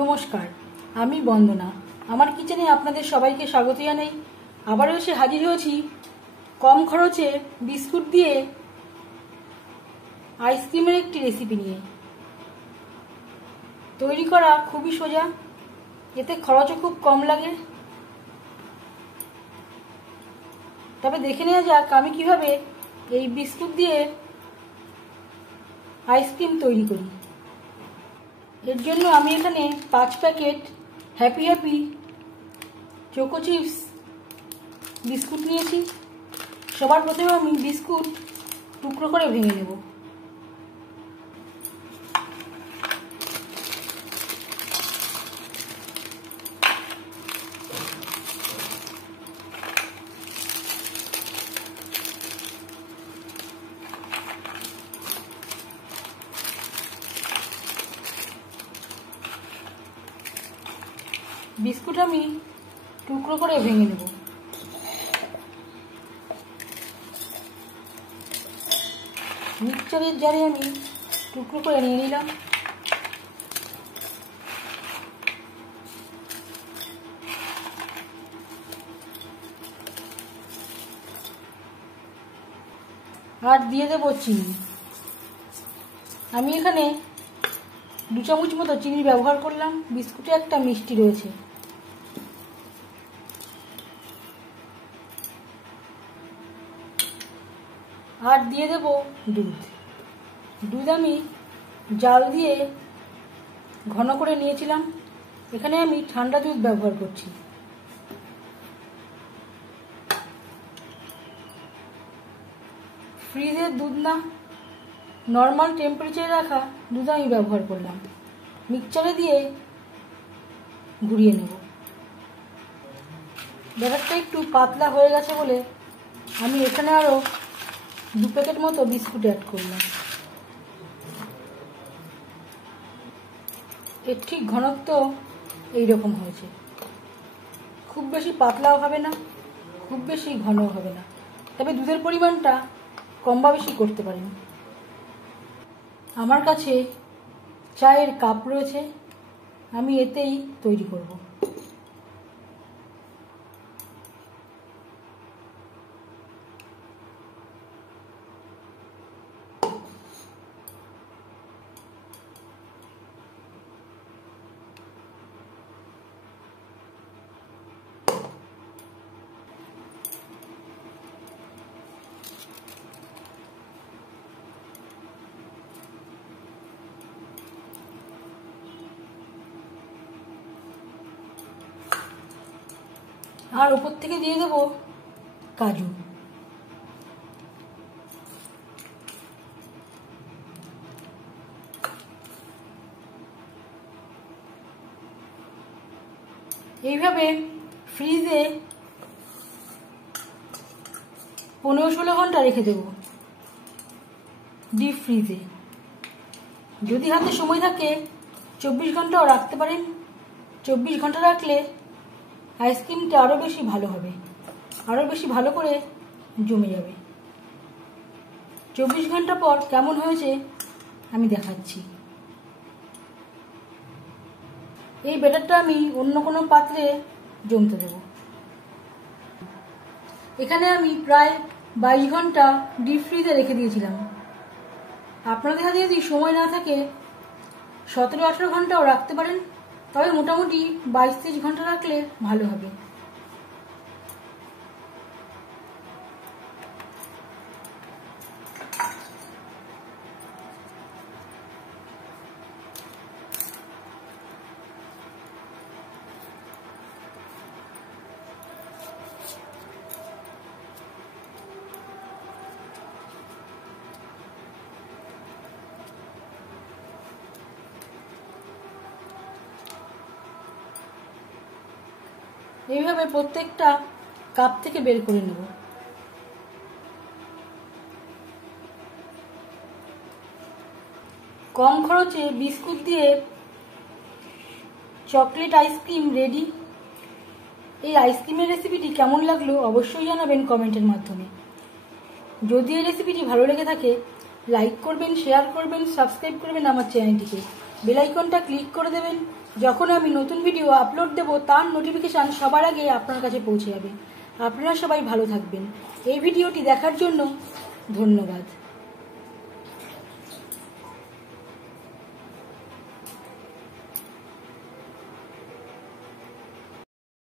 নমস্কার, আমি বন্দনা। আমার কিচেনে আপনাদের সবাইকে স্বাগত জানাই। আবারও এসে হাজির হয়েছি কম খরচে বিস্কুট দিয়ে আইসক্রিমের একটি রেসিপি নিয়ে। তৈরি করা খুবই সোজা, এতে খরচও খুব কম লাগে। তবে দেখে নেওয়া যাক আমি কিভাবে এই বিস্কুট দিয়ে আইসক্রিম তৈরি করি। এর জন্য আমি এখানে 5 packet happy choco chips biscuit নিয়েছি। সবার প্রথমে আমি বিস্কুট টুকরো করে ভেঙে নেব। বিস্কুট আমি টুকরো করে ভেঙে নেব। মিক্সচারের জারে আমি টুকরো করে নিয়ে নিলাম। আর দিয়ে দেবো চিনি। আমি এখানে 2 চামচ মতো চিনি ব্যবহার করলাম। বিস্কুটে একটা মিষ্টি রয়েছে। আর দিয়ে দেব দুধ আমি জাল দিয়ে ঘন করে নিয়েছিলাম। এখানে আমি ঠান্ডা দুধ ব্যবহার করছি। ফ্রিজের দুধ না, নর্মাল টেম্পারেচারে রাখা দুধ আমি ব্যবহার করলাম। মিক্সচারে দিয়ে ঘুরিয়ে নেব। ব্যাটারটা একটু পাতলা হয়ে গেছে বলে আমি এখানে আরও 2 প্যাকেট মতো বিস্কুট অ্যাড করলাম। এর ঠিক ঘনত্ব এইরকম হয়েছে। খুব বেশি পাতলাও হবে না, খুব বেশি ঘনও হবে না। তবে দুধের পরিমাণটা কম বা বেশি করতে পারেন। আমার কাছে চায়ের কাপ রয়েছে, আমি এতেই তৈরি করব। আর উপর থেকে দিয়ে দেব কাজু। এইভাবে ফ্রিজে 15-16 ঘন্টা রেখে দেব, ডিপ ফ্রিজে। যদি হাতে সময় থাকে 24 ঘন্টাও রাখতে পারেন। 24 ঘন্টা রাখলে আইসক্রিমটা আরও বেশি ভালো হবে, আরও বেশি ভালো করে জমে যাবে। 24 ঘন্টা পর কেমন হয়েছে আমি দেখাচ্ছি। এই ব্যাটারটা আমি অন্য কোনো পাত্রে জমতে দেব। এখানে আমি প্রায় 22 ঘন্টা ডিপ ফ্রিজে রেখে দিয়েছিলাম। আপনাদের হাতে যদি সময় না থাকে 17-18 ঘন্টাও রাখতে পারেন, তবে মোটামুটি 22-23 ঘন্টা রাখলে ভালো হবে। এইভাবে প্রত্যেকটা কাপ থেকে বের করে নেব। কম খরচে বিস্কুট দিয়ে চকলেট আইসক্রিম রেডি। এই আইসক্রিমের রেসিপিটি কেমন লাগলো অবশ্যই জানাবেন কমেন্টের মাধ্যমে। যদি এই রেসিপিটি ভালো লেগে থাকে লাইক করবেন, শেয়ার করবেন, সাবস্ক্রাইব করবেন আমার চ্যানেলটিকে। বেল আইকনটা ক্লিক করে দেবেন। যখন আমি নতুন ভিডিও আপলোড দেব তার নোটিফিকেশান সবার আগে আপনার কাছে পৌঁছে যাবে। আপনারা সবাই ভালো থাকবেন। এই ভিডিওটি দেখার জন্য ধন্যবাদ।